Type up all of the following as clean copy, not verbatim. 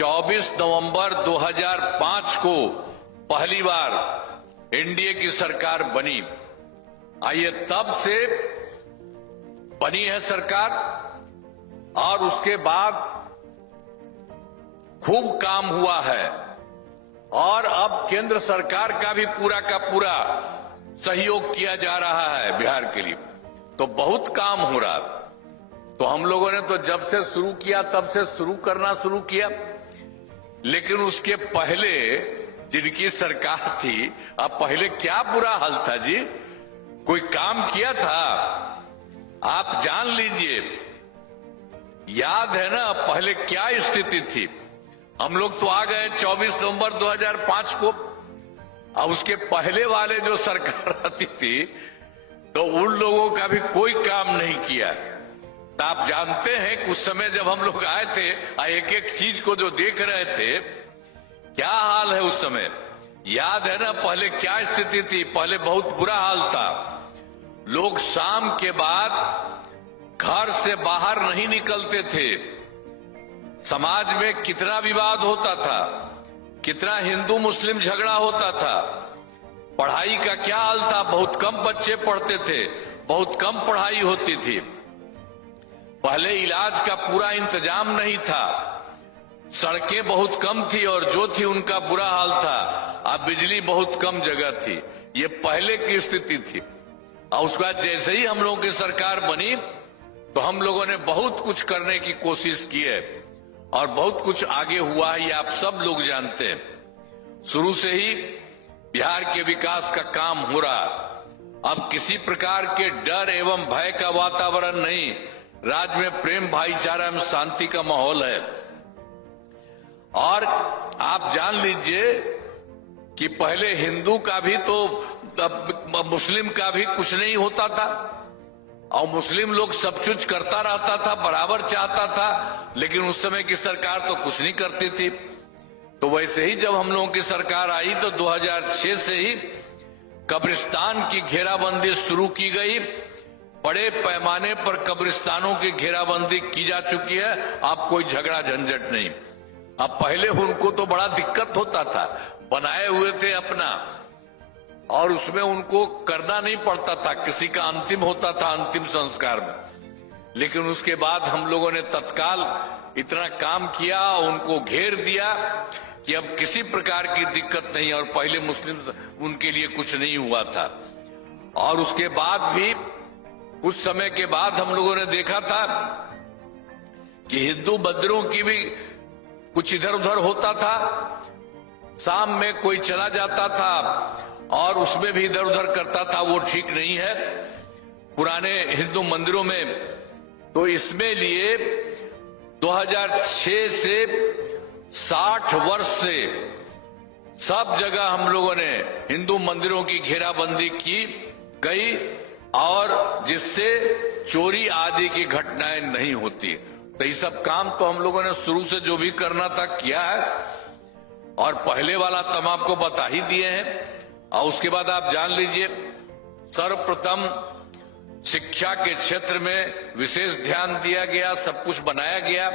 24 नवंबर 2005 को पहली बार एनडीए की सरकार बनी। आइए तब से बनी है सरकार और उसके बाद खूब काम हुआ है और अब केंद्र सरकार का भी पूरा का पूरा सहयोग किया जा रहा है बिहार के लिए, तो बहुत काम हो रहा। तो हम लोगों ने तो जब से शुरू किया तब से करना शुरू किया, लेकिन उसके पहले जिनकी सरकार थी, अब पहले क्या बुरा हाल था जी? कोई काम किया था? आप जान लीजिए, याद है ना पहले क्या स्थिति थी। हम लोग तो आ गए 24 नवंबर 2005 को, अब उसके पहले वाले जो सरकार रहती थी तो उन लोगों का भी कोई काम नहीं किया। तो आप जानते हैं कुछ समय जब हम लोग आए थे, एक एक चीज को जो देख रहे थे, क्या हाल है उस समय। याद है ना पहले क्या स्थिति थी? पहले बहुत बुरा हाल था। लोग शाम के बाद घर से बाहर नहीं निकलते थे। समाज में कितना विवाद होता था, कितना हिंदू मुस्लिम झगड़ा होता था। पढ़ाई का क्या हाल था? बहुत कम बच्चे पढ़ते थे, बहुत कम पढ़ाई होती थी। पहले इलाज का पूरा इंतजाम नहीं था, सड़कें बहुत कम थी और जो थी उनका बुरा हाल था। अब बिजली बहुत कम जगह थी। ये पहले की स्थिति थी। और उसके बाद जैसे ही हम लोगों की सरकार बनी तो हम लोगों ने बहुत कुछ करने की कोशिश की है और बहुत कुछ आगे हुआ है, ये आप सब लोग जानते हैं। शुरू से ही बिहार के विकास का काम हो रहा। अब किसी प्रकार के डर एवं भय का वातावरण नहीं, राज्य में प्रेम भाईचारा एवं शांति का माहौल है। और आप जान लीजिए कि पहले हिंदू का भी तो मुस्लिम का भी कुछ नहीं होता था और मुस्लिम लोग सब कुछ करता रहता था, बराबर चाहता था, लेकिन उस समय की सरकार तो कुछ नहीं करती थी। तो वैसे ही जब हम लोगों की सरकार आई तो 2006 से ही कब्रिस्तान की घेराबंदी शुरू की गई। बड़े पैमाने पर कब्रिस्तानों की घेराबंदी की जा चुकी है। अब कोई झगड़ा झंझट नहीं। अब पहले उनको तो बड़ा दिक्कत होता था, बनाए हुए थे अपना और उसमें उनको करना नहीं पड़ता था, किसी का अंतिम होता था अंतिम संस्कार में। लेकिन उसके बाद हम लोगों ने तत्काल इतना काम किया, उनको घेर दिया कि अब किसी प्रकार की दिक्कत नहीं। और पहले मुस्लिम उनके लिए कुछ नहीं हुआ था। और उसके बाद भी कुछ समय के बाद हम लोगों ने देखा था कि हिंदू मंदिरों की भी कुछ इधर उधर होता था। शाम में कोई चला जाता था और उसमें भी इधर उधर करता था, वो ठीक नहीं है पुराने हिंदू मंदिरों में। तो इसमें लिए 2006 से 60 वर्ष से सब जगह हम लोगों ने हिंदू मंदिरों की घेराबंदी की गई और जिससे चोरी आदि की घटनाएं नहीं होती। तो ये सब काम तो हम लोगों ने शुरू से जो भी करना था किया है और पहले वाला तो हम आपको बता ही दिए हैं। और उसके बाद आप जान लीजिए, सर्वप्रथम शिक्षा के क्षेत्र में विशेष ध्यान दिया गया, सब कुछ बनाया गया।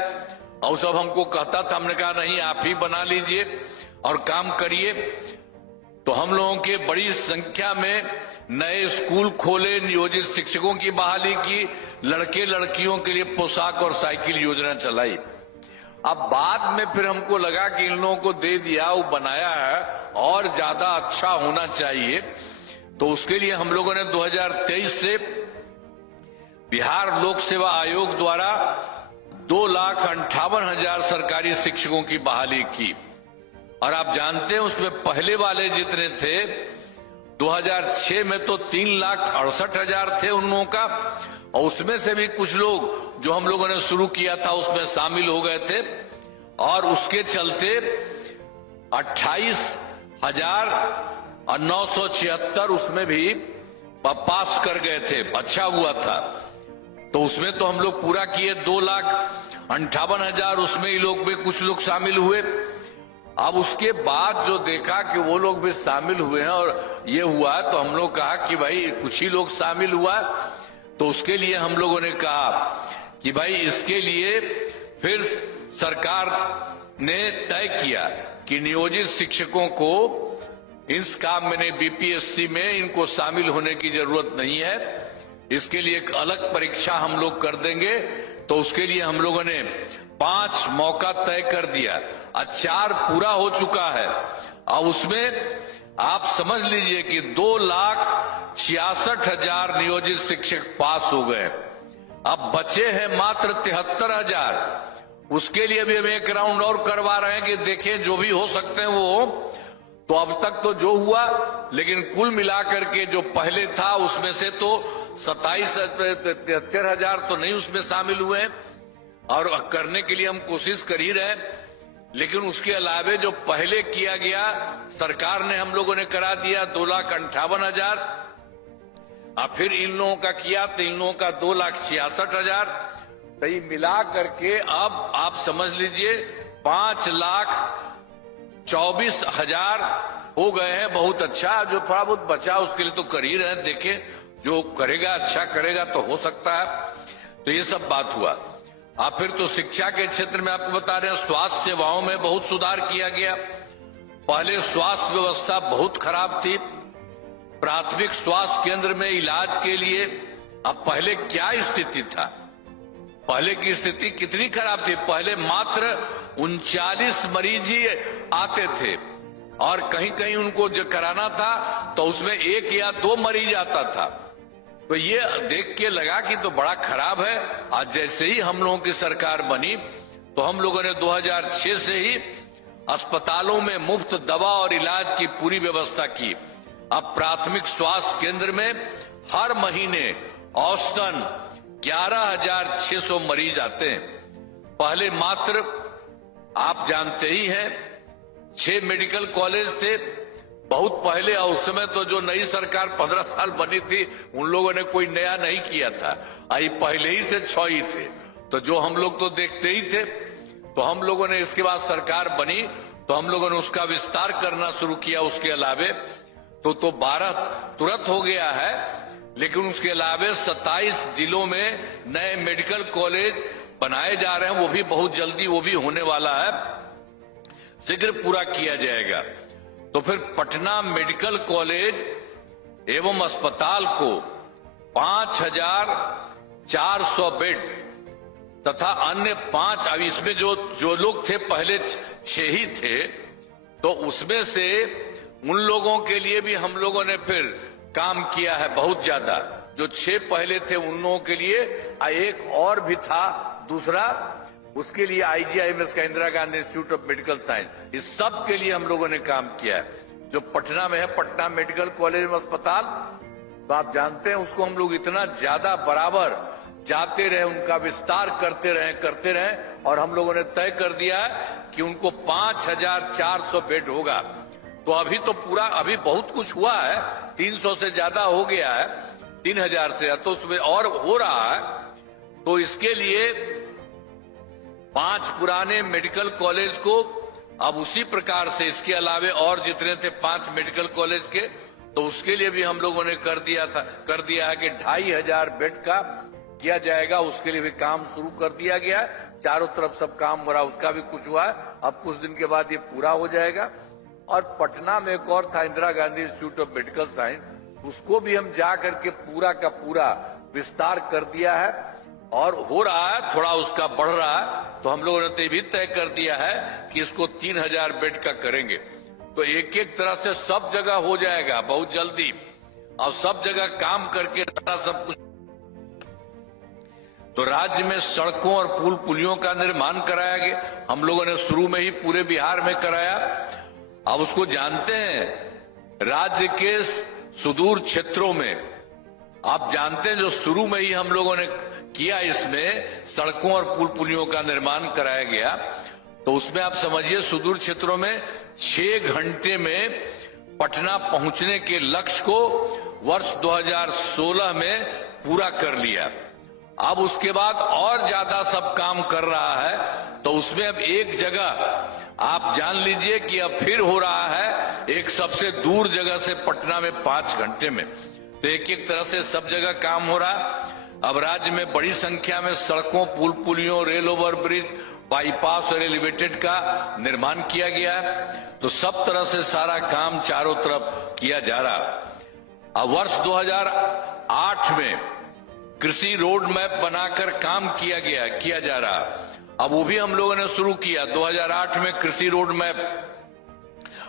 और सब हमको कहता था, हमने कहा नहीं आप ही बना लीजिए और काम करिए। तो हम लोगों के बड़ी संख्या में नए स्कूल खोले, नियोजित शिक्षकों की बहाली की, लड़के लड़कियों के लिए पोशाक और साइकिल योजना चलाई। अब बाद में फिर हमको लगा कि इन लोगों को दे दिया, वो बनाया है और ज्यादा अच्छा होना चाहिए। तो उसके लिए हम लोगों ने 2023 से बिहार लोक सेवा आयोग द्वारा 2,58,000 सरकारी शिक्षकों की बहाली की। और आप जानते हैं उसमें पहले वाले जितने थे 2006 में तो 3,68,000 थे उन लोगों का, और उसमें से भी कुछ लोग जो हम लोगों ने शुरू किया था उसमें शामिल हो गए थे और उसके चलते 28,976 उसमें भी पास कर गए थे। अच्छा हुआ था। तो उसमें तो हम लोग पूरा किए 2,58,000, उसमें ही लोग भी कुछ लोग शामिल हुए। अब उसके बाद जो देखा कि वो लोग भी शामिल हुए हैं और ये हुआ, तो हम लोग कहा कि भाई कुछ ही लोग शामिल हुआ, तो उसके लिए हम लोगों ने कहा कि भाई इसके लिए फिर सरकार ने तय किया कि नियोजित शिक्षकों को इस काम में बीपीएससी में इनको शामिल होने की जरूरत नहीं है, इसके लिए एक अलग परीक्षा हम लोग कर देंगे। तो उसके लिए हम लोगों ने 5 मौका तय कर दिया, 4 पूरा हो चुका है। अब उसमें आप समझ लीजिए कि 2,66,000 नियोजित शिक्षक पास हो गए। अब बचे हैं मात्र 73,000। उसके लिए भी हम एक राउंड और करवा रहे हैं कि देखें जो भी हो सकते हैं वो हो। तो अब तक तो जो हुआ, लेकिन कुल मिलाकर के जो पहले था उसमें से तो 73,000 तो नहीं उसमें शामिल हुए हैं, और करने के लिए हम कोशिश कर ही रहे हैं। लेकिन उसके अलावे जो पहले किया गया सरकार ने हम लोगों ने करा दिया 2,58,000। अब फिर इन लोगों का किया तो इन लोगों का 2,66,000। तो ये मिला करके अब आप समझ लीजिए 5,24,000 हो गए हैं। बहुत अच्छा, जो थोड़ा बहुत बचा उसके लिए तो कर ही रहे हैं, देखें जो करेगा अच्छा करेगा तो हो सकता है। तो ये सब बात हुआ। अब फिर तो शिक्षा के क्षेत्र में आपको बता रहे हैं, स्वास्थ्य सेवाओं में बहुत सुधार किया गया। पहले स्वास्थ्य व्यवस्था बहुत खराब थी। प्राथमिक स्वास्थ्य केंद्र में इलाज के लिए अब पहले क्या स्थिति था, पहले की स्थिति कितनी खराब थी। पहले मात्र 39 मरीज ही आते थे, और कहीं कहीं उनको जो कराना था तो उसमें 1 या 2 मरीज आता था। तो ये देख के लगा कि तो बड़ा खराब है। आज जैसे ही हम लोगों की सरकार बनी तो हम लोगों ने 2006 से ही अस्पतालों में मुफ्त दवा और इलाज की पूरी व्यवस्था की। अब प्राथमिक स्वास्थ्य केंद्र में हर महीने औसतन 11,600 मरीज आते हैं। पहले मात्र आप जानते ही हैं 6 मेडिकल कॉलेज थे बहुत पहले, और उस समय तो जो नई सरकार 15 साल बनी थी उन लोगों ने कोई नया नहीं किया था, आई पहले ही से 6 ही थे। तो जो हम लोग तो देखते ही थे। तो हम लोगों ने इसके बाद सरकार बनी तो हम लोगों ने उसका विस्तार करना शुरू किया। उसके अलावे तो 12 तुरंत हो गया है, लेकिन उसके अलावे 27 जिलों में नए मेडिकल कॉलेज बनाए जा रहे हैं। वो भी बहुत जल्दी वो भी होने वाला है, शीघ्र पूरा किया जाएगा। तो फिर पटना मेडिकल कॉलेज एवं अस्पताल को 5,400 बेड तथा अन्य 5, अब इसमें जो लोग थे पहले 6 ही थे, तो उसमें से उन लोगों के लिए भी हम लोगों ने फिर काम किया है बहुत ज्यादा। जो 6 पहले थे उन लोगों के लिए एक और भी था दूसरा, उसके लिए IGIMS का Indira Gandhi institute of medical science, इस सब के लिए हम लोगों ने काम किया है। जो पटना में है पटना मेडिकल कॉलेज में अस्पताल, तो आप जानते हैं उसको हम लोग इतना ज्यादा बराबर जाते रहे, उनका विस्तार करते रहे, और हम लोगों ने तय कर दिया है कि उनको 5,400 बेड होगा। तो अभी तो पूरा अभी बहुत कुछ हुआ है, 300 से ज्यादा हो गया है, 3,000 से, तो उसमें और हो रहा है। तो इसके लिए 5 पुराने मेडिकल कॉलेज को अब उसी प्रकार से इसके अलावे और जितने थे 5 मेडिकल कॉलेज के, तो उसके लिए भी हम लोगों ने कर दिया है कि 2,500 बेड का किया जाएगा। उसके लिए भी काम शुरू कर दिया गया है, चारों तरफ सब काम हो रहा, उसका भी कुछ हुआ है। अब कुछ दिन के बाद ये पूरा हो जाएगा। और पटना में एक और था Indira Gandhi institute of medical science, उसको भी हम जा करके पूरा का पूरा विस्तार कर दिया है और हो रहा है, थोड़ा उसका बढ़ रहा है। तो हम लोगों ने तो ये भी तय कर दिया है कि इसको 3,000 बेड का करेंगे। तो एक एक तरह से सब जगह हो जाएगा बहुत जल्दी, और सब जगह काम करके सारा सब कुछ। तो राज्य में सड़कों और पुल पुलियों का निर्माण कराया गया, हम लोगों ने शुरू में ही पूरे बिहार में कराया। अब उसको जानते हैं राज्य के सुदूर क्षेत्रों में, आप जानते हैं जो शुरू में ही हम लोगों ने किया, इसमें सड़कों और पुल पुलियों का निर्माण कराया गया। तो उसमें आप समझिए सुदूर क्षेत्रों में 6 घंटे में पटना पहुंचने के लक्ष्य को वर्ष 2016 में पूरा कर लिया। अब उसके बाद और ज्यादा सब काम कर रहा है। तो उसमें अब एक जगह आप जान लीजिए कि अब फिर हो रहा है, एक सबसे दूर जगह से पटना में 5 घंटे में। तो एक एक तरह से सब जगह काम हो रहा है। अब राज्य में बड़ी संख्या में सड़कों, पुल पुलियों, रेल ओवर ब्रिज बाईपास और एलिवेटेड का निर्माण किया गया है। तो सब तरह से सारा काम चारों तरफ किया जा रहा। अब वर्ष 2008 में कृषि रोड मैप बनाकर काम किया जा रहा। अब वो भी हम लोगों ने शुरू किया 2008 में कृषि रोड मैप,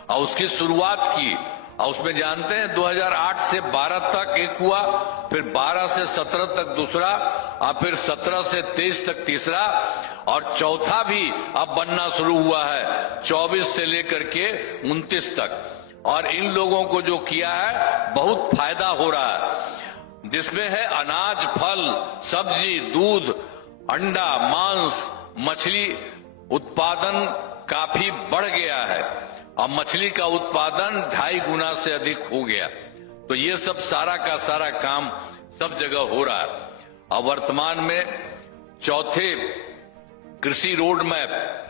और उसकी शुरुआत की। और उसमें जानते हैं 2008 से 12 तक एक हुआ, फिर 12 से 17 तक दूसरा, और फिर 17 से 23 तक तीसरा, और चौथा भी अब बनना शुरू हुआ है 24 से लेकर के 29 तक। और इन लोगों को जो किया है बहुत फायदा हो रहा है, जिसमें है अनाज, फल, सब्जी, दूध, अंडा, मांस, मछली उत्पादन काफी बढ़ गया है, और मछली का उत्पादन 2.5 गुना से अधिक हो गया। तो ये सब सारा का सारा काम सब जगह हो रहा है। अब वर्तमान में चौथे कृषि रोड मैप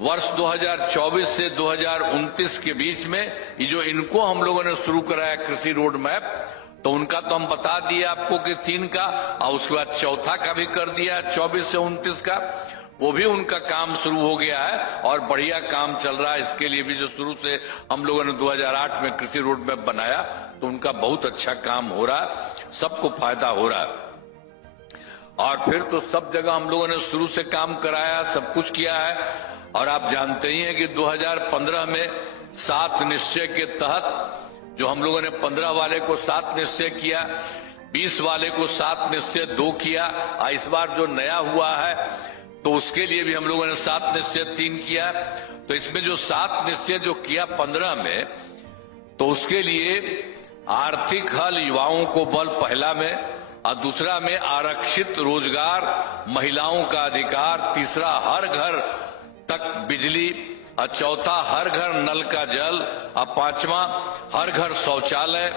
वर्ष 2024 से 2029 के बीच में ये जो इनको हम लोगों ने शुरू कराया कृषि रोड मैप, तो उनका तो हम बता दिए आपको कि 3 का, और उसके बाद चौथा का भी कर दिया 24 से 29 का, वो भी उनका काम शुरू हो गया है और बढ़िया काम चल रहा है। इसके लिए भी जो शुरू से हम लोगों ने 2008 में कृषि रोड मैप बनाया, तो उनका बहुत अच्छा काम हो रहा है, सबको फायदा हो रहा है। और फिर तो सब जगह हम लोगों ने शुरू से काम कराया, सब कुछ किया है। और आप जानते ही हैं कि 2015 में 7 निश्चय के तहत जो हम लोगों ने 15 वाले को 7 निश्चय किया, 20 वाले को 7 निश्चय 2 किया, और इस बार जो नया हुआ है तो उसके लिए भी हम लोगों ने 7 निश्चय 3 किया। तो इसमें जो 7 निश्चय जो किया 15 में, तो उसके लिए आर्थिक हल युवाओं को बल पहला में, और दूसरा में आरक्षित रोजगार, महिलाओं का अधिकार, तीसरा हर घर तक बिजली, और चौथा हर घर नल का जल, और पांचवा हर घर शौचालय,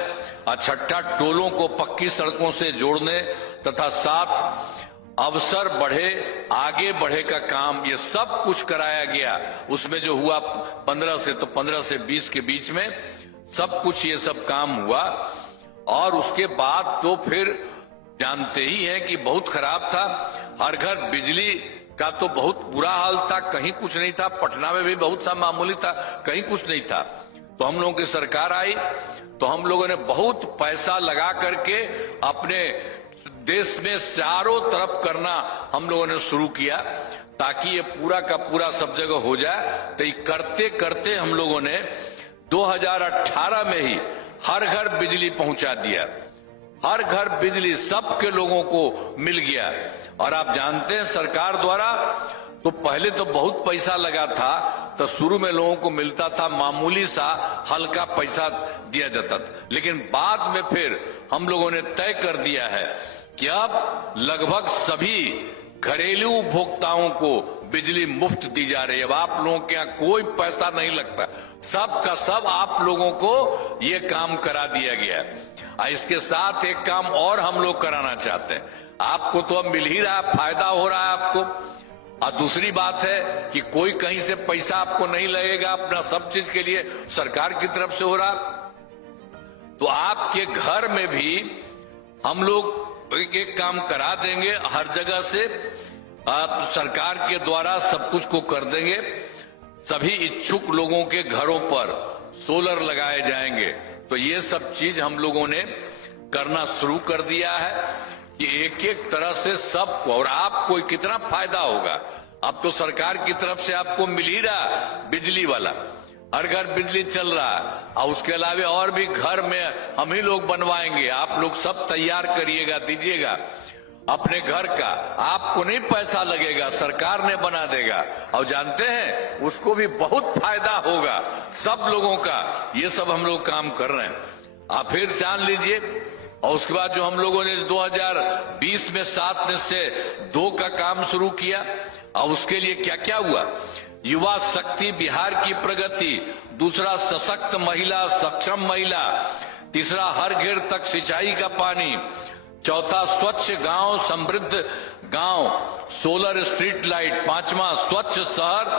और छठा टोलों को पक्की सड़कों से जोड़ने, तथा 7 अवसर बढ़े आगे बढ़े का काम, ये सब कुछ कराया गया। उसमें जो हुआ 15 से 20 के बीच में सब कुछ ये सब काम हुआ। और उसके बाद तो फिर जानते ही हैं कि बहुत खराब था, हर घर बिजली का तो बहुत बुरा हाल था, कहीं कुछ नहीं था। पटना में भी बहुत सा मामूली था, कहीं कुछ नहीं था। तो हम लोगों की सरकार आई, तो हम लोगों ने बहुत पैसा लगा करके अपने देश में चारों तरफ करना हम लोगों ने शुरू किया, ताकि ये पूरा का पूरा सब जगह हो जाए। तो ये करते करते हम लोगों ने 2018 में ही हर घर बिजली पहुंचा दिया। हर घर बिजली सबके लोगों को मिल गया। और आप जानते हैं सरकार द्वारा तो पहले तो बहुत पैसा लगा था, तो शुरू में लोगों को मिलता था मामूली सा हल्का पैसा दिया जाता था, लेकिन बाद में फिर हम लोगों ने तय कर दिया है कि अब लगभग सभी घरेलू उपभोक्ताओं को बिजली मुफ्त दी जा रही है। अब आप लोगों के यहाँ कोई पैसा नहीं लगता, सब का सब आप लोगों को ये काम करा दिया गया है। इसके साथ एक काम और हम लोग कराना चाहते हैं, आपको तो अब मिल ही रहा है, फायदा हो रहा है आपको। और दूसरी बात है कि कोई कहीं से पैसा आपको नहीं लगेगा, अपना सब चीज के लिए सरकार की तरफ से हो रहा। तो आपके घर में भी हम लोग एक काम करा देंगे, हर जगह से आप सरकार के द्वारा सब कुछ को कर देंगे। सभी इच्छुक लोगों के घरों पर सोलर लगाए जाएंगे। तो ये सब चीज हम लोगों ने करना शुरू कर दिया है कि एक एक तरह से सबको, और आपको कितना फायदा होगा। अब तो सरकार की तरफ से आपको मिल ही रहा बिजली वाला, हर घर बिजली चल रहा है। और उसके अलावा और भी घर में हम ही लोग बनवाएंगे, आप लोग सब तैयार करिएगा, दीजिएगा अपने घर का, आपको नहीं पैसा लगेगा, सरकार ने बना देगा। और जानते हैं उसको भी बहुत फायदा होगा सब लोगों का। ये सब हम लोग काम कर रहे हैं, आप फिर जान लीजिए। और उसके बाद जो हम लोगों ने 2020 में 7 निश्चय 2 का काम शुरू किया, और उसके लिए क्या क्या हुआ, युवा शक्ति बिहार की प्रगति, दूसरा सशक्त महिला सक्षम महिला, तीसरा हर घर तक सिंचाई का पानी, चौथा स्वच्छ गांव समृद्ध गांव, सोलर स्ट्रीट लाइट, पांचवा स्वच्छ शहर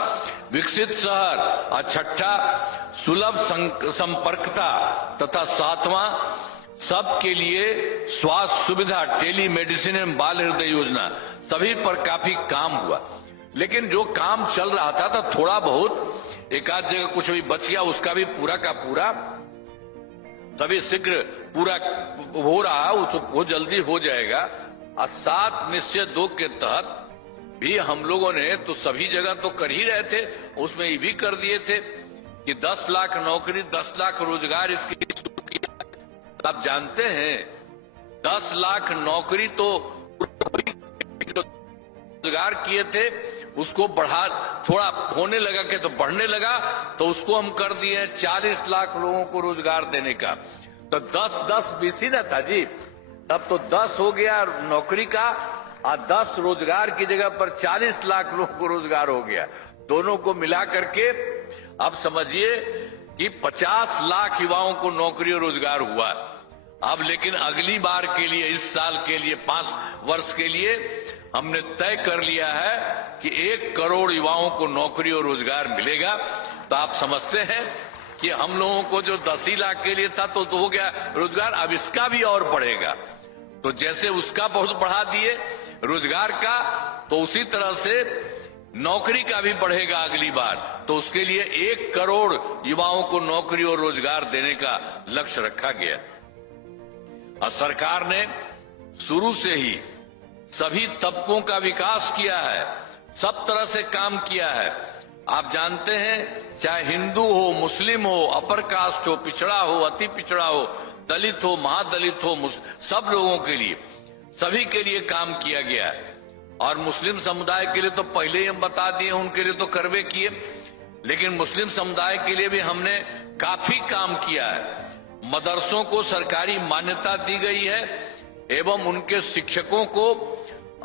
विकसित शहर, और छठा सुलभ संपर्कता, तथा सातवां सबके लिए स्वास्थ्य सुविधा, टेली मेडिसिन एवं बाल हृदय योजना। सभी पर काफी काम हुआ। लेकिन जो काम चल रहा था तो थोड़ा बहुत एक आध जगह कुछ भी बच गया, उसका भी पूरा का पूरा सभी शीघ्र पूरा हो रहा, वो जल्दी हो जाएगा। और 7 निश्चय 2 के तहत भी हम लोगों ने तो सभी जगह तो कर ही रहे थे, उसमें ये भी कर दिए थे कि 10 लाख नौकरी, 10 लाख रोजगार इसकी शुरू किया। आप जानते हैं 10 लाख नौकरी तो रोजगार किए थे, उसको बढ़ा थोड़ा होने लगा के तो बढ़ने लगा, तो उसको हम कर दिए 40 लाख लोगों को रोजगार देने का। तो 10-10 बीसी ना था जी, तब तो 10 हो गया नौकरी का और 10 रोजगार की जगह पर 40 लाख लोगों को रोजगार हो गया। दोनों को मिला करके अब समझिए कि 50 लाख युवाओं को नौकरी और रोजगार हुआ। अब लेकिन अगली बार के लिए, इस साल के लिए, 5 वर्ष के लिए हमने तय कर लिया है कि 1 करोड़ युवाओं को नौकरी और रोजगार मिलेगा। तो आप समझते हैं कि हम लोगों को जो 10 ही लाख के लिए था तो हो गया रोजगार, अब इसका भी और बढ़ेगा। तो जैसे उसका बहुत बढ़ा दिए रोजगार का, तो उसी तरह से नौकरी का भी बढ़ेगा अगली बार। तो उसके लिए 1 करोड़ युवाओं को नौकरी और रोजगार देने का लक्ष्य रखा गया। और सरकार ने शुरू से ही सभी तबकों का विकास किया है, सब तरह से काम किया है। आप जानते हैं चाहे हिंदू हो, मुस्लिम हो, अपर कास्ट हो, पिछड़ा हो, अति पिछड़ा हो, दलित हो, महादलित हो, सब लोगों के लिए, सभी के लिए काम किया गया है। और मुस्लिम समुदाय के लिए तो पहले ही हम बता दिए, उनके लिए तो करवे किए, लेकिन मुस्लिम समुदाय के लिए भी हमने काफी काम किया है। मदरसों को सरकारी मान्यता दी गई है एवं उनके शिक्षकों को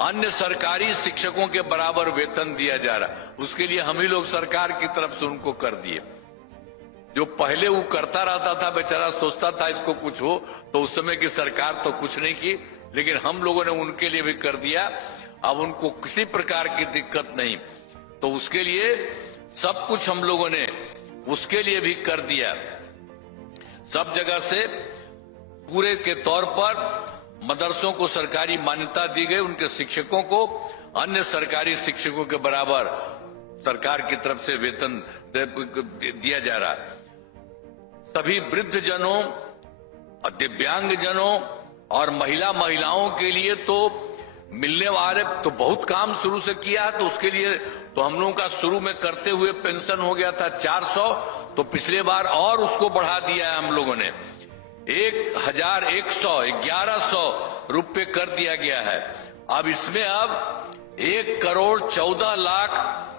अन्य सरकारी शिक्षकों के बराबर वेतन दिया जा रहा। उसके लिए हम ही लोग सरकार की तरफ से उनको कर दिए। जो पहले वो करता रहता था बेचारा, सोचता था इसको कुछ हो, तो उस समय की सरकार तो कुछ नहीं की, लेकिन हम लोगों ने उनके लिए भी कर दिया। अब उनको किसी प्रकार की दिक्कत नहीं, तो उसके लिए सब कुछ हम लोगों ने उसके लिए भी कर दिया। सब जगह से पूरे के तौर पर मदरसों को सरकारी मान्यता दी गई, उनके शिक्षकों को अन्य सरकारी शिक्षकों के बराबर सरकार की तरफ से वेतन दिया जा रहा। सभी वृद्ध जनों, दिव्यांग जनों और महिलाओं के लिए तो मिलने वाले तो बहुत काम शुरू से किया है। तो उसके लिए तो हम लोगों का शुरू में करते हुए पेंशन हो गया था 400, तो पिछले बार और उसको बढ़ा दिया है हम लोगों ने, 1100 रुपए कर दिया गया है। अब इसमें अब 1 करोड़ 14 लाख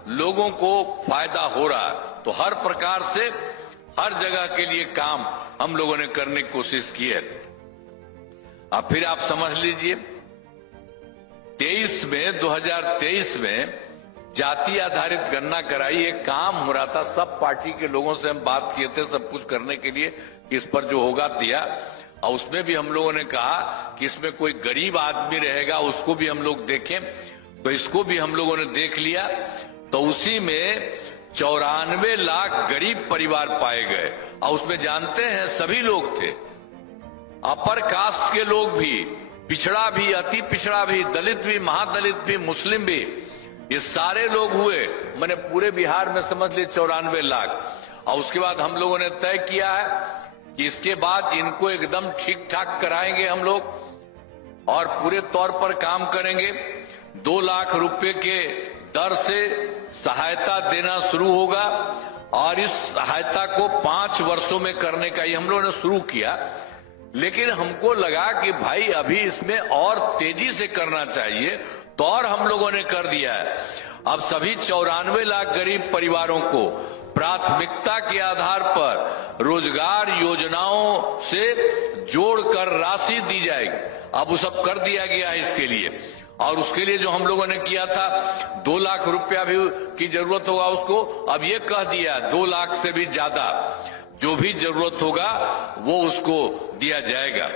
लोगों को फायदा हो रहा है। तो हर प्रकार से हर जगह के लिए काम हम लोगों ने करने की कोशिश की है। अब फिर आप समझ लीजिए 2023 में जाति आधारित गणना कराई, एक काम हो रहा था। सब पार्टी के लोगों से हम बात किए थे सब कुछ करने के लिए कि इस पर जो होगा दिया, और उसमें भी हम लोगों ने कहा कि इसमें कोई गरीब आदमी रहेगा उसको भी हम लोग देखें, तो इसको भी हम लोगों ने देख लिया। तो उसी में 94 लाख गरीब परिवार पाए गए, और उसमें जानते हैं सभी लोग थे, अपर कास्ट के लोग भी, पिछड़ा भी, अति पिछड़ा भी, दलित भी, महादलित भी, मुस्लिम भी, ये सारे लोग हुए। मैंने पूरे बिहार में समझ लिए 94 लाख। और उसके बाद हम लोगों ने तय किया है कि इसके बाद इनको एकदम ठीक ठाक कराएंगे हम लोग, और पूरे तौर पर काम करेंगे। 2 लाख रुपए के दर से सहायता देना शुरू होगा, और इस सहायता को 5 वर्षों में करने का ही हम लोगों ने शुरू किया। लेकिन हमको लगा कि भाई अभी इसमें और तेजी से करना चाहिए, तो और हम लोगों ने कर दिया है। अब सभी 94 लाख गरीब परिवारों को प्राथमिकता के आधार पर रोजगार योजनाओं से जोड़कर राशि दी जाएगी। अब वो सब कर दिया गया है इसके लिए। और उसके लिए जो हम लोगों ने किया था 2 लाख रुपया भी की जरूरत होगा उसको, अब ये कह दिया 2 लाख से भी ज्यादा जो भी जरूरत होगा वो उसको दिया जाएगा।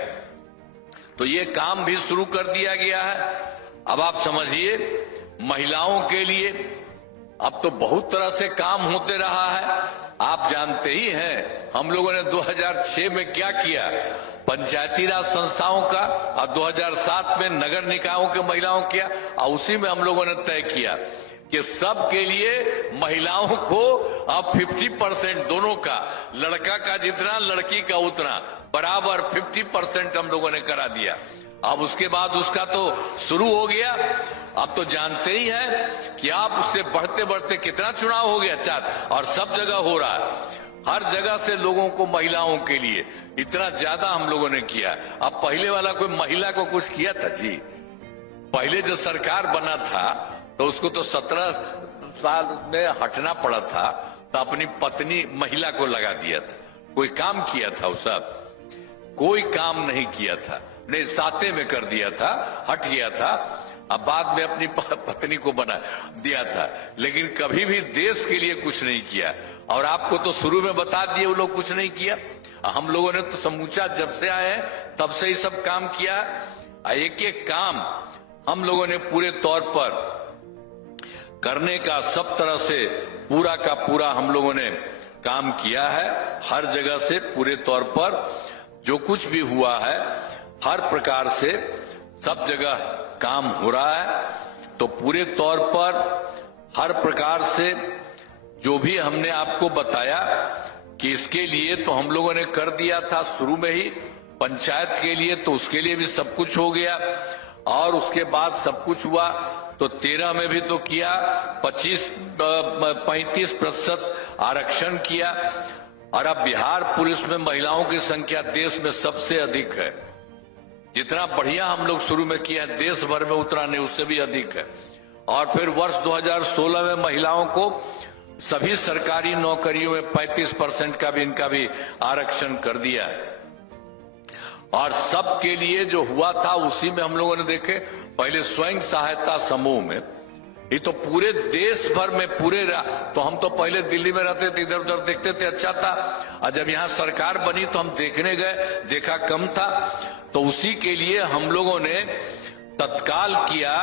तो ये काम भी शुरू कर दिया गया है। अब आप समझिए महिलाओं के लिए अब तो बहुत तरह से काम होते रहा है। आप जानते ही हैं हम लोगों ने 2006 में क्या किया, पंचायती राज संस्थाओं का, और 2007 में नगर निकायों के महिलाओं किया, और उसी में हम लोगों ने तय किया कि सबके लिए महिलाओं को अब 50% दोनों का, लड़का का जितना लड़की का उतना बराबर 50% हम लोगों ने करा दिया। अब उसके बाद उसका तो शुरू हो गया। अब तो जानते ही हैं कि आप उससे बढ़ते बढ़ते कितना चुनाव हो गया चार, और सब जगह हो रहा है। हर जगह से लोगों को, महिलाओं के लिए इतना ज्यादा हम लोगों ने किया। अब पहले वाला कोई महिला को कुछ किया था जी? पहले जो सरकार बना था तो उसको तो 17 साल में हटना पड़ा था, तो अपनी पत्नी महिला को लगा दिया था। कोई काम किया था? वो सब कोई काम नहीं किया था, ने साथे में कर दिया था, हट गया था। अब बाद में अपनी पत्नी को बना दिया था, लेकिन कभी भी देश के लिए कुछ नहीं किया। और आपको तो शुरू में बता दिए वो लोग कुछ नहीं किया। हम लोगों ने तो समूचा जब से आए हैं तब से ही सब काम किया। एक एक काम हम लोगों ने पूरे तौर पर करने का सब तरह से पूरा का पूरा हम लोगों ने काम किया है। हर जगह से पूरे तौर पर जो कुछ भी हुआ है, हर प्रकार से सब जगह काम हो रहा है। तो पूरे तौर पर हर प्रकार से जो भी हमने आपको बताया कि इसके लिए तो हम लोगों ने कर दिया था शुरू में ही। पंचायत के लिए तो उसके लिए भी सब कुछ हो गया, और उसके बाद सब कुछ हुआ तो 13 में भी तो किया, 35% आरक्षण किया। और अब बिहार पुलिस में महिलाओं की संख्या देश में सबसे अधिक है। जितना बढ़िया हम लोग शुरू में किया है देश भर में उतना नहीं, उससे भी अधिक है। और फिर वर्ष 2016 में महिलाओं को सभी सरकारी नौकरियों में 35% का भी इनका भी आरक्षण कर दिया है। और सबके लिए जो हुआ था उसी में हम लोगों ने देखे, पहले स्वयं सहायता समूह में, ये तो पूरे देश भर में तो हम तो पहले दिल्ली में रहते थे, इधर उधर देखते थे, अच्छा था। और जब यहाँ सरकार बनी तो हम देखने गए, देखा कम था। तो उसी के लिए हम लोगों ने तत्काल किया।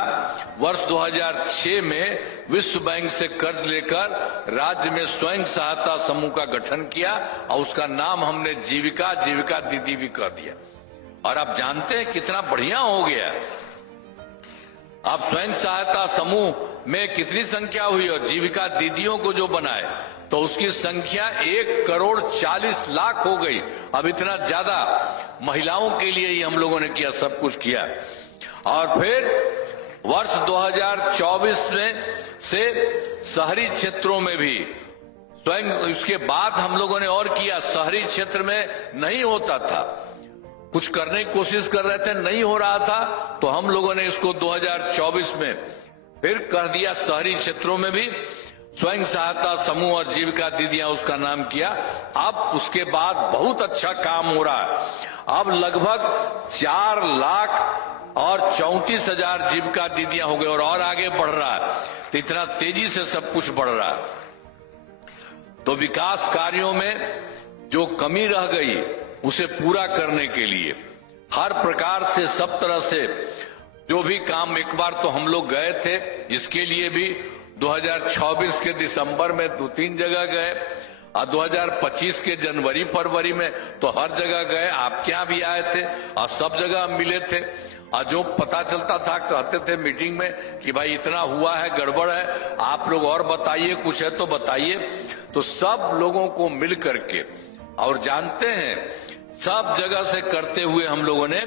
वर्ष 2006 में विश्व बैंक से कर्ज लेकर राज्य में स्वयं सहायता समूह का गठन किया, और उसका नाम हमने जीविका दीदी भी कर दिया। और आप जानते हैं कितना बढ़िया हो गया। अब स्वयं सहायता समूह में कितनी संख्या हुई, और जीविका दीदियों को जो बनाए तो उसकी संख्या 1,40,00,000 हो गई। अब इतना ज्यादा महिलाओं के लिए ही हम लोगों ने किया, सब कुछ किया। और फिर वर्ष 2024 में से शहरी क्षेत्रों में भी स्वयं, इसके बाद हम लोगों ने और किया। शहरी क्षेत्र में नहीं होता था, कुछ करने की कोशिश कर रहे थे, नहीं हो रहा था, तो हम लोगों ने इसको 2024 में फिर कर दिया। शहरी क्षेत्रों में भी स्वयं सहायता समूह और जीविका दीदियां उसका नाम किया। अब उसके बाद बहुत अच्छा काम हो रहा है। अब लगभग 4,34,000 जीविका दीदियां हो गए, और आगे बढ़ रहा है। तो इतना तेजी से सब कुछ बढ़ रहा है। तो विकास कार्यों में जो कमी रह गई उसे पूरा करने के लिए हर प्रकार से, सब तरह से जो भी काम, एक बार तो हम लोग गए थे, इसके लिए भी 2024 के दिसंबर में 2-3 जगह गए, और 2025 के जनवरी फरवरी में तो हर जगह गए। आपके यहाँ भी आए थे और सब जगह मिले थे। और जो पता चलता था कहते थे मीटिंग में कि भाई इतना हुआ है, गड़बड़ है, आप लोग और बताइए, कुछ है तो बताइए। तो सब लोगों को मिल करके, और जानते हैं सब जगह से करते हुए हम लोगों ने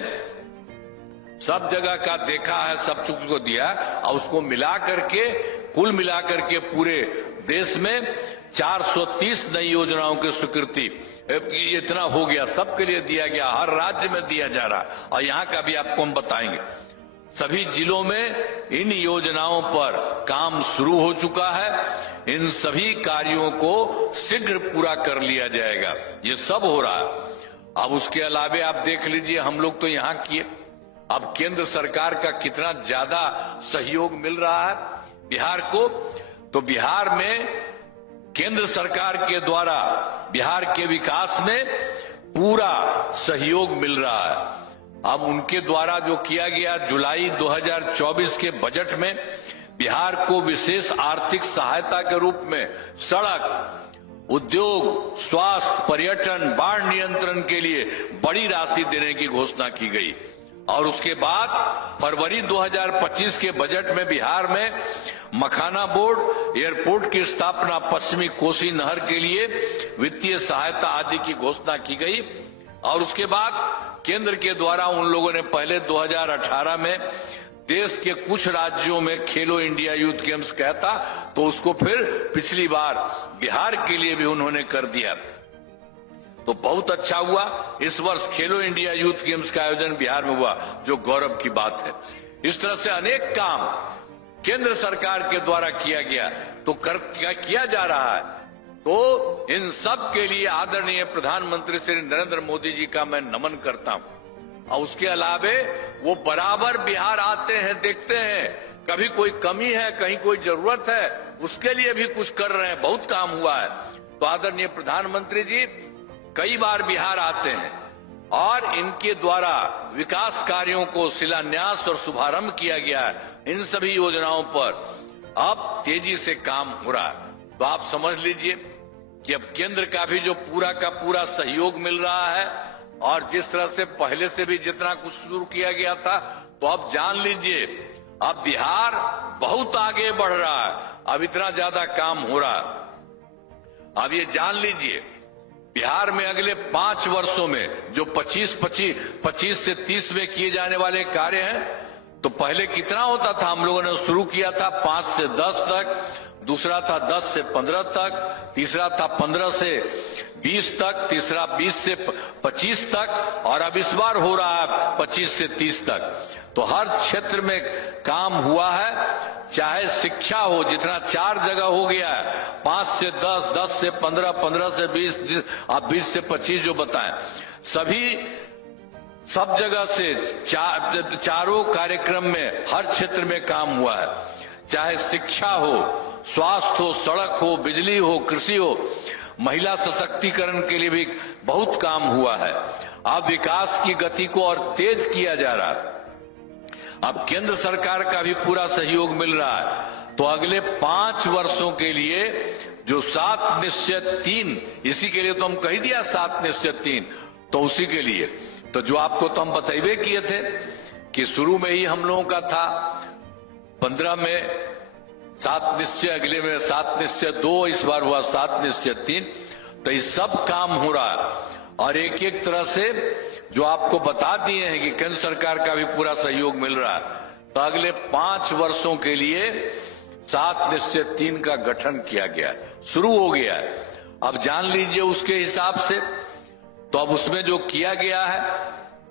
सब जगह का देखा है, सब चीज को दिया, और उसको मिला करके, कुल मिला करके पूरे देश में 430 नई योजनाओं की स्वीकृति इतना हो गया, सबके लिए दिया गया, हर राज्य में दिया जा रहा। और यहाँ का भी आपको हम बताएंगे। सभी जिलों में इन योजनाओं पर काम शुरू हो चुका है। इन सभी कार्यों को शीघ्र पूरा कर लिया जाएगा। ये सब हो रहा है। अब उसके अलावे आप देख लीजिए, हम लोग तो यहाँ किए, अब केंद्र सरकार का कितना ज्यादा सहयोग मिल रहा है बिहार को। तो बिहार में केंद्र सरकार के द्वारा बिहार के विकास में पूरा सहयोग मिल रहा है। अब उनके द्वारा जो किया गया, जुलाई 2024 के बजट में बिहार को विशेष आर्थिक सहायता के रूप में सड़क, उद्योग, स्वास्थ्य, पर्यटन, बाढ़ नियंत्रण के लिए बड़ी राशि देने की घोषणा की गई। और उसके बाद फरवरी 2025 के बजट में बिहार में मखाना बोर्ड, एयरपोर्ट की स्थापना, पश्चिमी कोसी नहर के लिए वित्तीय सहायता आदि की घोषणा की गई। और उसके बाद केंद्र के द्वारा उन लोगों ने पहले 2018 में देश के कुछ राज्यों में खेलो इंडिया यूथ गेम्स कहता, तो उसको फिर पिछली बार बिहार के लिए भी उन्होंने कर दिया। तो बहुत अच्छा हुआ। इस वर्ष खेलो इंडिया यूथ गेम्स का आयोजन बिहार में हुआ, जो गौरव की बात है। इस तरह से अनेक काम केंद्र सरकार के द्वारा किया गया, तो किया जा रहा है। तो इन सब के लिए आदरणीय प्रधानमंत्री श्री नरेंद्र मोदी जी का मैं नमन करता हूं। और उसके अलावे वो बराबर बिहार आते हैं, देखते हैं कभी कोई कमी है, कहीं कोई जरूरत है, उसके लिए भी कुछ कर रहे हैं। बहुत काम हुआ है। तो आदरणीय प्रधानमंत्री जी कई बार बिहार आते हैं और इनके द्वारा विकास कार्यों को शिलान्यास और शुभारंभ किया गया है। इन सभी योजनाओं पर अब तेजी से काम हो रहा है। तो आप समझ लीजिए कि अब केंद्र का भी जो पूरा का पूरा सहयोग मिल रहा है, और जिस तरह से पहले से भी जितना कुछ शुरू किया गया था, तो अब जान लीजिए अब बिहार बहुत आगे बढ़ रहा है। अब इतना ज्यादा काम हो रहा है। अब ये जान लीजिए बिहार में अगले 5 वर्षों में जो 25 से 30 में किए जाने वाले कार्य हैं, तो पहले कितना होता था? हम लोगों ने शुरू किया था 5 से 10 तक, दूसरा था 10 से 15 तक, तीसरा था 15 से 20 तक, तीसरा 20 से 25 तक, और अब इस बार हो रहा है 25 से 30 तक। तो हर क्षेत्र में काम हुआ है। चाहे शिक्षा हो, जितना 4 जगह हो गया है, 5 से 10, 10 से 15, 15 से 20, अब 20 से 25 जो बताएं, सब जगह से चारों कार्यक्रम में हर क्षेत्र में काम हुआ है। चाहे शिक्षा हो, स्वास्थ्य हो, सड़क हो, बिजली हो, कृषि हो, महिला सशक्तिकरण के लिए भी बहुत काम हुआ है। अब विकास की गति को और तेज किया जा रहा है। अब केंद्र सरकार का भी पूरा सहयोग मिल रहा है। तो अगले 5 वर्षों के लिए जो 7 निश्चय 3, इसी के लिए तो हम कह दिया 7 निश्चय 3, तो उसी के लिए तो जो आपको तो हम बतैबे किए थे कि शुरू में ही हम लोगों का था 15 में 7 निश्चय, अगले में 7 निश्चय 2, इस बार हुआ 7 निश्चय 3। तो ये सब काम हो रहा है। और एक एक तरह से जो आपको बता दिए हैं कि केंद्र सरकार का भी पूरा सहयोग मिल रहा है। तो अगले 5 वर्षों के लिए 7 निश्चय 3 का गठन किया गया है, शुरू हो गया है। अब जान लीजिए उसके हिसाब से, तो अब उसमें जो किया गया है,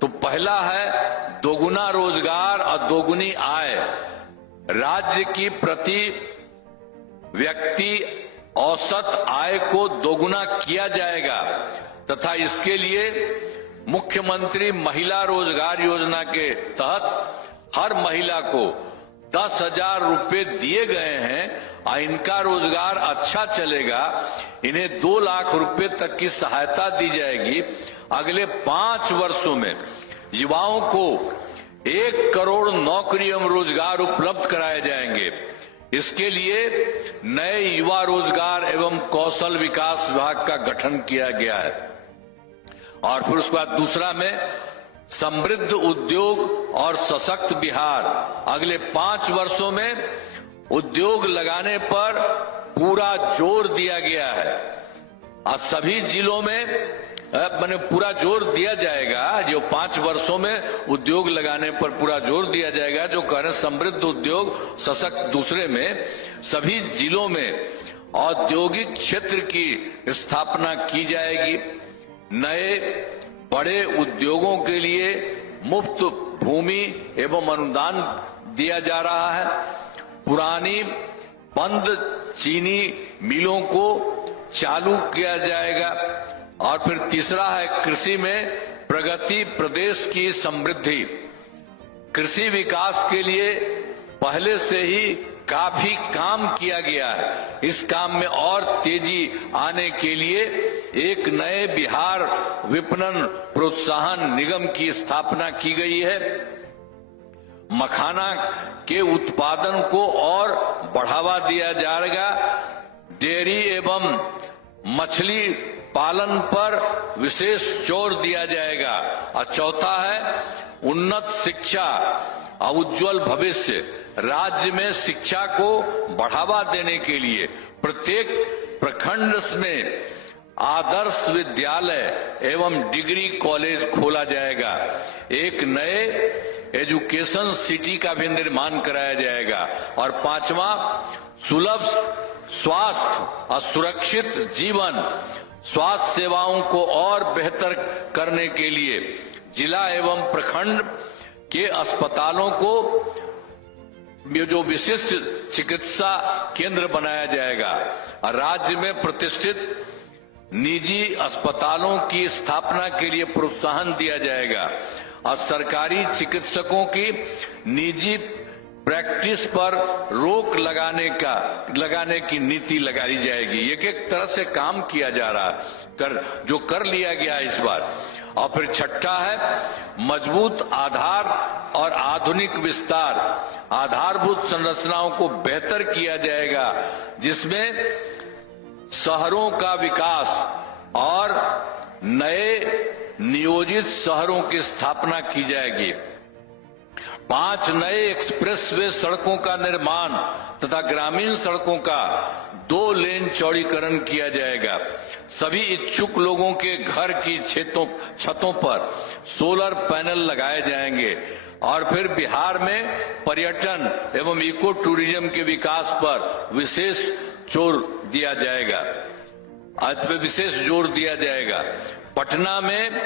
तो पहला है दोगुना रोजगार और दोगुनी आय। राज्य की प्रति व्यक्ति औसत आय को दोगुना किया जाएगा तथा इसके लिए मुख्यमंत्री महिला रोजगार योजना के तहत हर महिला को 10,000 रुपए दिए गए हैं। और इनका रोजगार अच्छा चलेगा, इन्हें 2 लाख रुपए तक की सहायता दी जाएगी। अगले 5 वर्षों में युवाओं को 1 करोड़ नौकरी एवं रोजगार उपलब्ध कराए जाएंगे। इसके लिए नए युवा रोजगार एवं कौशल विकास विभाग का गठन किया गया है। और फिर उसके बाद दूसरा में समृद्ध उद्योग और सशक्त बिहार। अगले 5 वर्षों में उद्योग लगाने पर पूरा जोर दिया गया है। आज सभी जिलों में मैंने पूरा जोर दिया जाएगा। जो 5 वर्षों में उद्योग लगाने पर पूरा जोर दिया जाएगा, जो कह रहे समृद्ध उद्योग सशक्त। दूसरे में सभी जिलों में औद्योगिक क्षेत्र की स्थापना की जाएगी। नए बड़े उद्योगों के लिए मुफ्त भूमि एवं अनुदान दिया जा रहा है। पुरानी बंद चीनी मिलों को चालू किया जाएगा। और फिर तीसरा है कृषि में प्रगति, प्रदेश की समृद्धि। कृषि विकास के लिए पहले से ही काफी काम किया गया है। इस काम में और तेजी आने के लिए एक नए बिहार विपणन प्रोत्साहन निगम की स्थापना की गई है। मखाना के उत्पादन को और बढ़ावा दिया जाएगा। डेयरी एवं मछली पालन पर विशेष जोर दिया जाएगा। और चौथा है उन्नत शिक्षा और उज्जवल भविष्य। राज्य में शिक्षा को बढ़ावा देने के लिए प्रत्येक प्रखंड में आदर्श विद्यालय एवं डिग्री कॉलेज खोला जाएगा। एक नए एजुकेशन सिटी का भी निर्माण कराया जाएगा। और पांचवा, सुलभ स्वास्थ्य और सुरक्षित जीवन स्वास्थ्य सेवाओं को और बेहतर करने के लिए जिला एवं प्रखंड के अस्पतालों को जो विशिष्ट चिकित्सा केंद्र बनाया जाएगा। और राज्य में प्रतिष्ठित निजी अस्पतालों की स्थापना के लिए प्रोत्साहन दिया जाएगा। और सरकारी चिकित्सकों की निजी प्रैक्टिस पर रोक लगाने की नीति लगाई जाएगी। एक एक तरह से काम किया जा रहा जो कर लिया गया इस बार। और फिर छठा है मजबूत आधार और आधुनिक विस्तार। आधारभूत संरचनाओं को बेहतर किया जाएगा, जिसमें शहरों का विकास और नए नियोजित शहरों की स्थापना की जाएगी। 5 नए एक्सप्रेसवे सड़कों का निर्माण तथा ग्रामीण सड़कों का 2 लेन चौड़ीकरण किया जाएगा। सभी इच्छुक लोगों के घर की छतों पर सोलर पैनल लगाए जाएंगे। और फिर बिहार में पर्यटन एवं इको टूरिज्म के विकास पर विशेष जोर दिया जाएगा। पटना में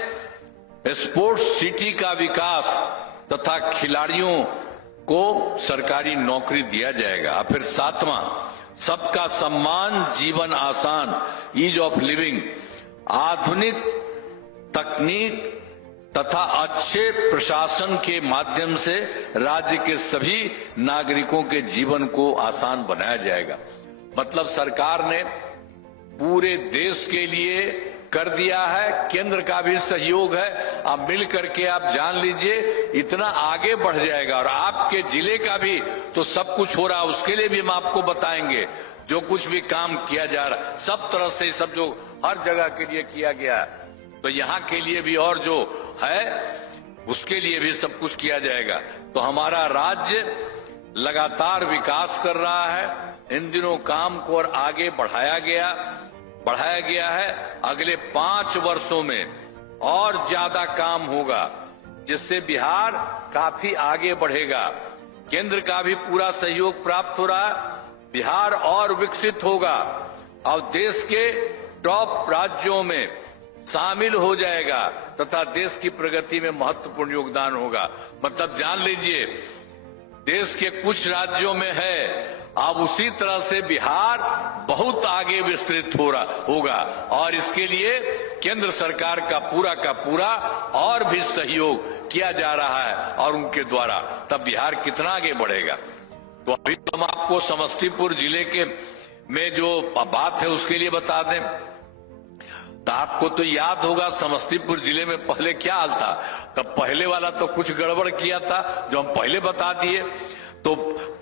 स्पोर्ट्स सिटी का विकास तथा खिलाड़ियों को सरकारी नौकरी दिया जाएगा। फिर 7वां, सबका सम्मान जीवन आसान, ईज ऑफ लिविंग। आधुनिक तकनीक तथा अच्छे प्रशासन के माध्यम से राज्य के सभी नागरिकों के जीवन को आसान बनाया जाएगा। मतलब सरकार ने पूरे देश के लिए कर दिया है, केंद्र का भी सहयोग है। अब मिल करके आप जान लीजिए इतना आगे बढ़ जाएगा। और आपके जिले का भी तो सब कुछ हो रहा, उसके लिए भी हम आपको बताएंगे। जो कुछ भी काम किया जा रहा सब तरह से, सब जो हर जगह के लिए किया गया, तो यहाँ के लिए भी और जो है उसके लिए भी सब कुछ किया जाएगा। तो हमारा राज्य लगातार विकास कर रहा है। इन दिनों काम को और आगे बढ़ाया गया है। अगले 5 वर्षों में और ज्यादा काम होगा, जिससे बिहार काफी आगे बढ़ेगा। केंद्र का भी पूरा सहयोग प्राप्त हो रहा है। बिहार और विकसित होगा और देश के टॉप राज्यों में शामिल हो जाएगा तथा देश की प्रगति में महत्वपूर्ण योगदान होगा। मतलब जान लीजिए देश के कुछ राज्यों में है, अब उसी तरह से बिहार बहुत आगे विस्तृत होगा। और इसके लिए केंद्र सरकार का पूरा और भी सहयोग किया जा रहा है और उनके द्वारा, तब बिहार कितना आगे बढ़ेगा। तो अभी तो हम आपको समस्तीपुर जिले के में जो बात है उसके लिए बता दें। तो आपको तो याद होगा समस्तीपुर जिले में पहले क्या हाल था। तब पहले वाला तो कुछ गड़बड़ किया था जो हम पहले बता दिए। तो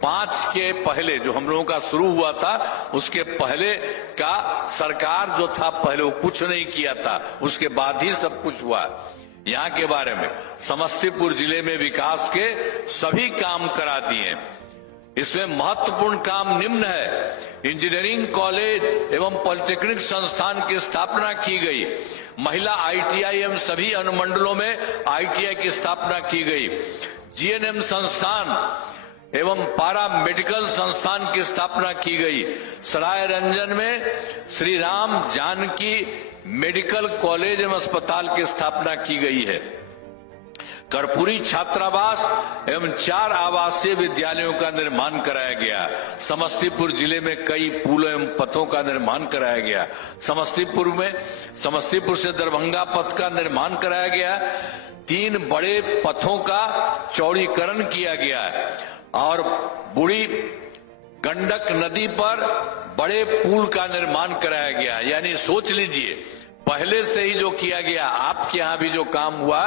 5 के पहले जो हम लोगों का शुरू हुआ था, उसके पहले का सरकार जो था पहले वो कुछ नहीं किया था, उसके बाद ही सब कुछ हुआ। यहाँ के बारे में समस्तीपुर जिले में विकास के सभी काम करा दिए। इसमें महत्वपूर्ण काम निम्न है। इंजीनियरिंग कॉलेज एवं पॉलिटेक्निक संस्थान की स्थापना की गई। महिला ITI एवं सभी अनुमंडलों में ITI की स्थापना की गई। GNM संस्थान एवं पारा मेडिकल संस्थान की स्थापना की गई। सराय रंजन में श्री राम जानकी मेडिकल कॉलेज एवं अस्पताल की स्थापना की गई है। कर्पूरी छात्रावास एवं 4 आवासीय विद्यालयों का निर्माण कराया गया। समस्तीपुर जिले में कई पुलों एवं पथों का निर्माण कराया गया। समस्तीपुर से दरभंगा पथ का निर्माण कराया गया। 3 बड़े पथों का चौड़ीकरण किया गया और बूढ़ी गंडक नदी पर बड़े पुल का निर्माण कराया गया। यानी सोच लीजिए पहले से ही जो किया गया, आपके यहाँ भी जो काम हुआ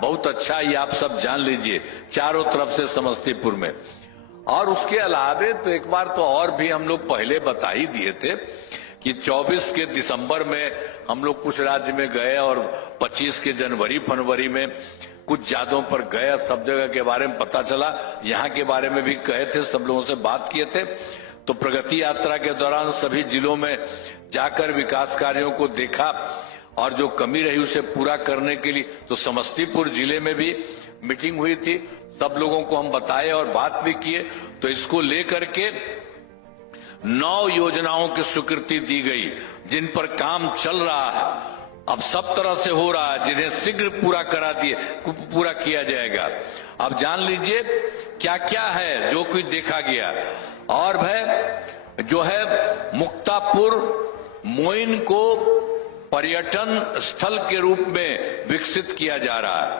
बहुत अच्छा, ये आप सब जान लीजिए चारों तरफ से समस्तीपुर में। और उसके अलावे तो एक बार तो और भी हम लोग पहले बता ही दिए थे कि 24 के दिसंबर में हम लोग कुछ राज्य में गए और 25 के जनवरी फरवरी में कुछ यादों पर गए, सब जगह के बारे में पता चला, यहाँ के बारे में भी कहे थे, सब लोगों से बात किए थे। तो प्रगति यात्रा के दौरान सभी जिलों में जाकर विकास कार्यों को देखा और जो कमी रही उसे पूरा करने के लिए तो समस्तीपुर जिले में भी मीटिंग हुई थी, सब लोगों को हम बताए और बात भी किए। तो इसको लेकर के 9 योजनाओं की स्वीकृति दी गई जिन पर काम चल रहा है, अब सब तरह से हो रहा है, जिन्हें शीघ्र पूरा किया जाएगा। अब जान लीजिए क्या क्या है जो कुछ देखा गया। और भाई जो है मुक्तापुर मोइन को पर्यटन स्थल के रूप में विकसित किया जा रहा है।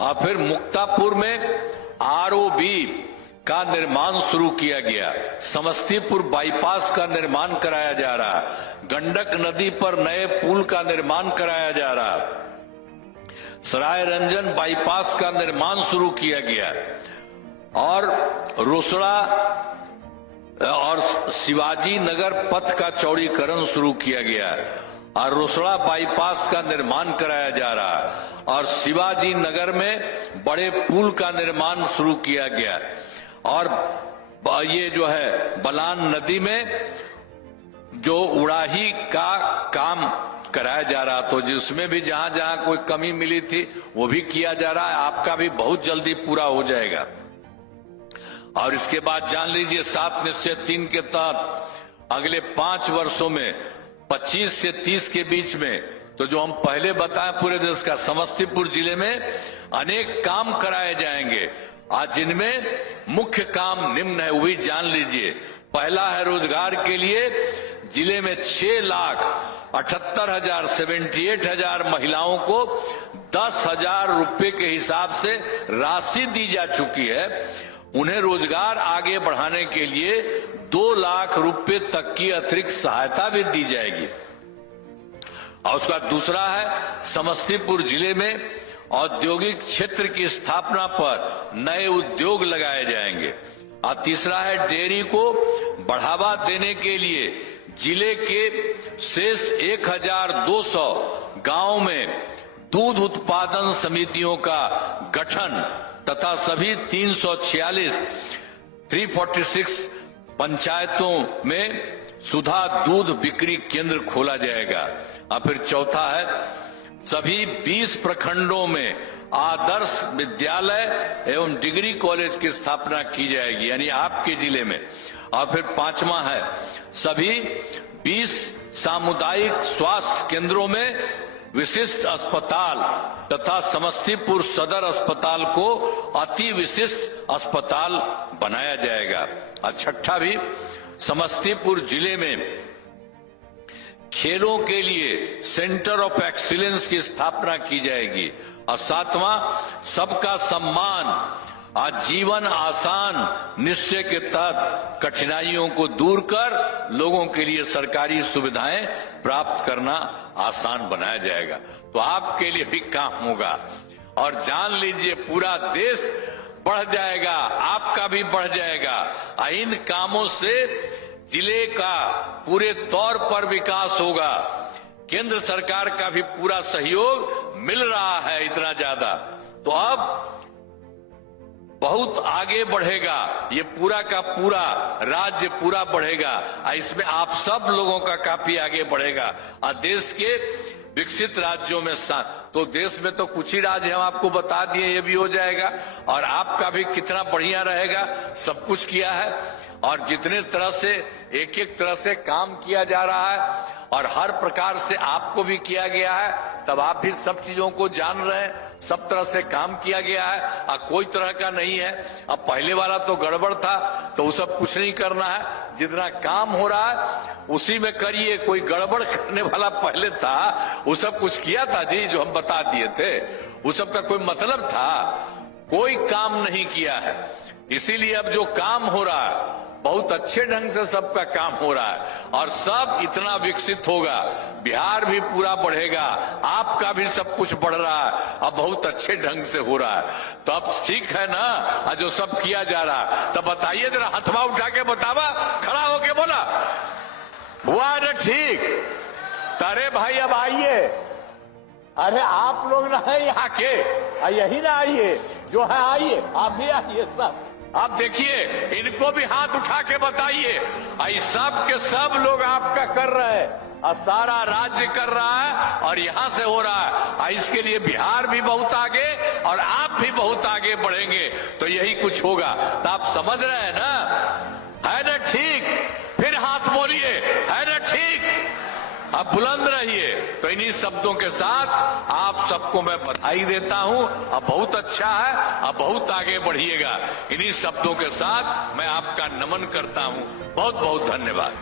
और फिर मुक्तापुर में आरओबी का निर्माण शुरू किया गया, समस्तीपुर बाईपास का निर्माण कराया जा रहा है, गंडक नदी पर नए पुल का निर्माण कराया जा रहा है, सराय रंजन बाईपास का निर्माण शुरू किया गया और रोसड़ा और शिवाजी नगर पथ का चौड़ीकरण शुरू किया गया और रोसड़ा बाईपास का निर्माण कराया जा रहा है और शिवाजी नगर में बड़े पुल का निर्माण शुरू किया गया और ये जो है बलान नदी में जो उड़ाही का काम कराया जा रहा, तो जिसमें भी जहां जहां कोई कमी मिली थी वो भी किया जा रहा है, आपका भी बहुत जल्दी पूरा हो जाएगा। और इसके बाद जान लीजिए 7 निश्चय 3 के तहत अगले 5 वर्षों में 25 से 30 के बीच में तो जो हम पहले बताएं पूरे देश का, समस्तीपुर जिले में अनेक काम कराए जाएंगे। आज जिनमें मुख्य काम निम्न है, वही जान लीजिए। पहला है रोजगार के लिए जिले में 6,78,000 महिलाओं को 10,000 रुपए के हिसाब से राशि दी जा चुकी है। उन्हें रोजगार आगे बढ़ाने के लिए 2 लाख रुपए तक की अतिरिक्त सहायता भी दी जाएगी। और उसका दूसरा है समस्तीपुर जिले में औद्योगिक क्षेत्र की स्थापना पर नए उद्योग लगाए जाएंगे। और तीसरा है डेयरी को बढ़ावा देने के लिए जिले के शेष 1,200 गांव में दूध उत्पादन समितियों का गठन तथा सभी 346 पंचायतों में सुधा दूध बिक्री केंद्र खोला जाएगा। और फिर चौथा है सभी 20 प्रखंडों में आदर्श विद्यालय एवं डिग्री कॉलेज की स्थापना की जाएगी, यानी आपके जिले में। और फिर 5वां है सभी 20 सामुदायिक स्वास्थ्य केंद्रों में विशिष्ट अस्पताल तथा समस्तीपुर सदर अस्पताल को अति विशिष्ट अस्पताल बनाया जाएगा। और छठा भी समस्तीपुर जिले में खेलों के लिए सेंटर ऑफ एक्सीलेंस की स्थापना की जाएगी। और 7वां सबका सम्मान आजीवन आसान निश्चय के तहत कठिनाइयों को दूर कर लोगों के लिए सरकारी सुविधाएं प्राप्त करना आसान बनाया जाएगा। तो आपके लिए भी काम होगा और जान लीजिए पूरा देश बढ़ जाएगा, आपका भी बढ़ जाएगा। इन कामों से जिले का पूरे तौर पर विकास होगा। केंद्र सरकार का भी पूरा सहयोग मिल रहा है इतना ज्यादा, तो अब बहुत आगे बढ़ेगा ये पूरा का पूरा राज्य, पूरा बढ़ेगा। इसमें आप सब लोगों का काफी आगे बढ़ेगा। और देश के विकसित राज्यों में तो देश में तो कुछ ही राज्य हम आपको बता दिए, ये भी हो जाएगा। और आपका भी कितना बढ़िया रहेगा, सब कुछ किया है। और जितने तरह से एक एक तरह से काम किया जा रहा है और हर प्रकार से आपको भी किया गया है, तब आप भी सब चीजों को जान रहे हैं, सब तरह से काम किया गया है और कोई तरह का नहीं है। अब पहले वाला तो गड़बड़ था, तो वो सब कुछ नहीं करना है, जितना काम हो रहा है उसी में करिए। कोई गड़बड़ करने वाला पहले था, वो सब कुछ किया था जी, जो हम बता दिए थे, वो सब का कोई मतलब था? कोई काम नहीं किया है। इसीलिए अब जो काम हो रहा है बहुत अच्छे ढंग से सबका काम हो रहा है और सब इतना विकसित होगा, बिहार भी पूरा बढ़ेगा, आपका भी सब कुछ बढ़ रहा है, अब बहुत अच्छे ढंग से हो रहा है। तो अब ठीक है ना, जो सब किया जा रहा है, तब बताइए जरा, हथवा उठा के बतावा, खड़ा होके बोला, हुआ ना ठीक? अरे भाई अब आइए, अरे आप लोग ना है यहाँ के, यही ना आइए, जो है आइए, आप भी आइए सब। आप देखिए, इनको भी हाथ उठा के बताइए, सब के सब लोग आपका कर रहे हैं, और सारा राज्य कर रहा है, और यहां से हो रहा है। इसके लिए बिहार भी बहुत आगे और आप भी बहुत आगे बढ़ेंगे, तो यही कुछ होगा। तो आप समझ रहे हैं ना? है ना ठीक? फिर हाथ बोलिए, है ना ठीक? अब बुलंद रहिए। तो इन्हीं शब्दों के साथ आप सबको मैं बधाई देता हूं। अब बहुत अच्छा है, अब बहुत आगे बढ़िएगा। इन्हीं शब्दों के साथ मैं आपका नमन करता हूं। बहुत बहुत धन्यवाद।